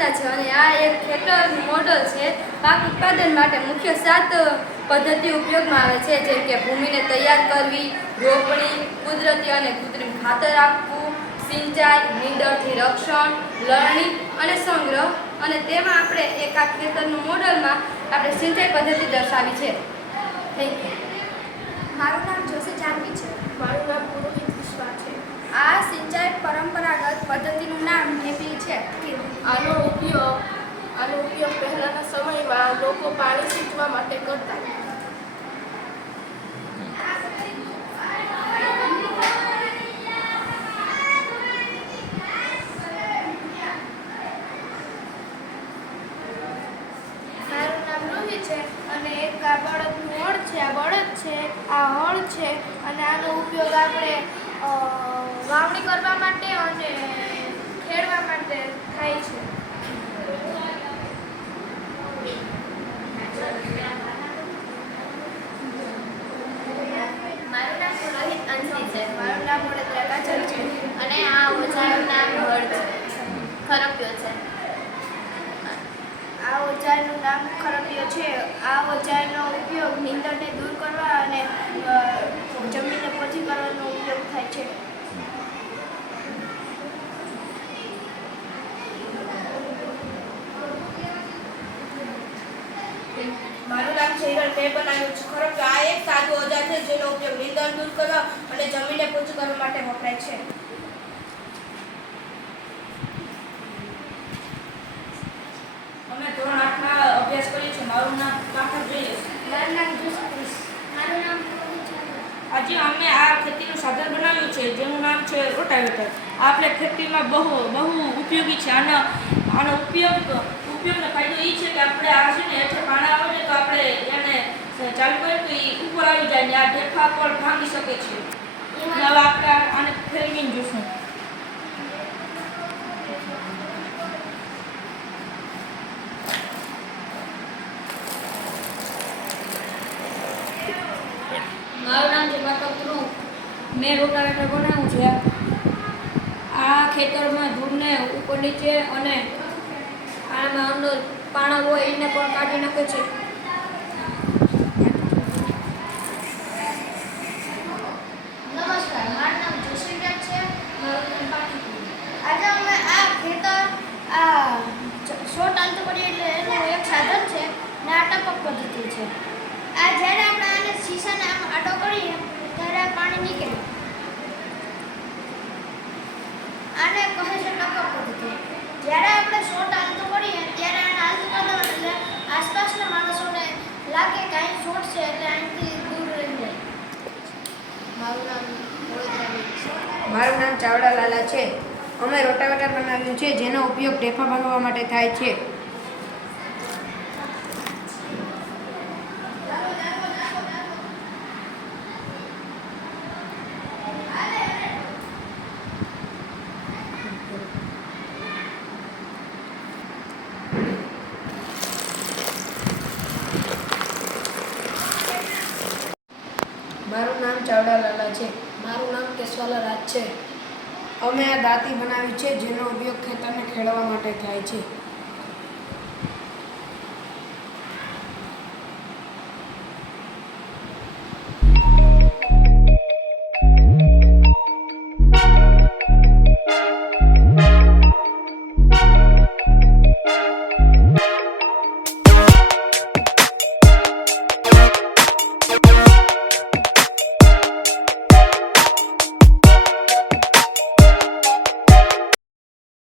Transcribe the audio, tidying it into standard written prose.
શારદા છે અને આ એક ખેતરનું મોડલ છે. પાક ઉત્પાદન માટે મુખ્ય 7 પદ્ધતિ ઉપયોગમાં આવે છે, જેમ કે ભૂમિને તૈયાર કરવી, રોપણી, કુદરતી અને કૃત્રિમ ખાતર આપવું, સિંચાઈ, નીંદણથી રક્ષણ, લણણી અને સંગ્રહ. અને તેમાં આપણે એક આ ખેતરનું મોડલમાં આપણે સિંચાઈ પદ્ધતિ દર્શાવી છે. Thank you. મારું નામ જોશી જાનવી છે. મારું નામ પુરોહિત વિશ્વા છે. આ સિંચાઈ પરંપરાગત પદ્ધતિનું નામ નેપી છે. આનો ઉપયોગ પહેલાના સમયમાં લોકો પાણી સિંચવા માટે કરતા. મારું નામ રૂહી છે અને એક આ બળદનું હળ છે. આ બળદ છે, આ હળ છે અને આનો ઉપયોગ આપણે વાવણી કરવા માટે અને ખેડવા માટે થાય છે. મારું નામ પુરોહિત અંશી છે. મારું નામ વડોદરા કાજલ છે. અને આ ઓજારનું નામ હળ છે, ખરપ્યો છે. આ ઓજારનું નામ ખરપિયો છે. આ ઓજારનો ઉપયોગ નીંદણને દૂર કરવા અને જમીનને પોચી કરવાનો ઉપયોગ થાય છે. મારું નામ છે હિરલ. મેં બનાવ્યું છે ખરપ્યો. આ એક સાદું ઓજાર છે જેનો ઉપયોગ નીંદણ દૂર કરવા અને જમીનને પોચી કરવા માટે વપરાય છે. અમે ધોરણ 8માં અભ્યાસ કરીએ છીએ. મારું નામ પાઠક જોઈએ છે. મારું નામ જુસ્ક્રિસ. મારું નામ આજે અમે આ ખેતીનું સાધન બનાવ્યું છે જેનું નામ છે રોટાવેટર. આપણે ખેતીમાં બહુ ઉપયોગી છે. આનો ઉપયોગનો ફાયદો એ છે કે આપણે આ છે ને હેઠે પાણા આવે ને તો આપણે એને ચાલુ કરીએ તો એ ઉપર આવી જાય ને આ ઢેફા પર ભાંગી શકે છે. હવે આપણે આને ફેરવીને જોશું. મારું નામ છે પાઠક ધ્રુવ. મેં રોટાવેટર બનાવ્યું છે. આ ખેતરમાં ધૂળને ઉપર નીચે અને આમાં અંદર પાણા હોય એને પણ કાઢી નાખે છે. નમસ્કાર, મારું નામ જોશીબેન છે. મારું નામ પાઠક. આજે અમે આ ખેતર શોર્ટ અંત કરીએ એટલે એનું એક સાધન છે ને આ ટપક પદ્ધતિ છે. આ જ્યારે આપણે આને શીશાને આમ આડો કરીએ ત્યારે પાણી નીકળે. આને કહે છે ટપક પદ્ધતિ. જ્યારે આપણે શોર્ટ અંત કરીએ ત્યારે આને હાલતું કરી દેવાનું એટલે આસપાસના માણસોને લાગે કે અહીં શોર્ટ છે એટલે અહીંથી દૂર રહી જાય. મારું નામ વડોદરા છે. મારું નામ ચાવડા લાલા છે. અમે રોટાવેટર બનાવ્યું છે જેનો ઉપયોગ ઢેફા ભાંગવા માટે થાય છે. મારું નામ ચાવડા લાલા છે. મારું નામ કેશવાલા રાજ છે. અમે આ દાંતી બનાવી છે જેનો ઉપયોગ ખેતરને ખેડવા માટે થાય છે.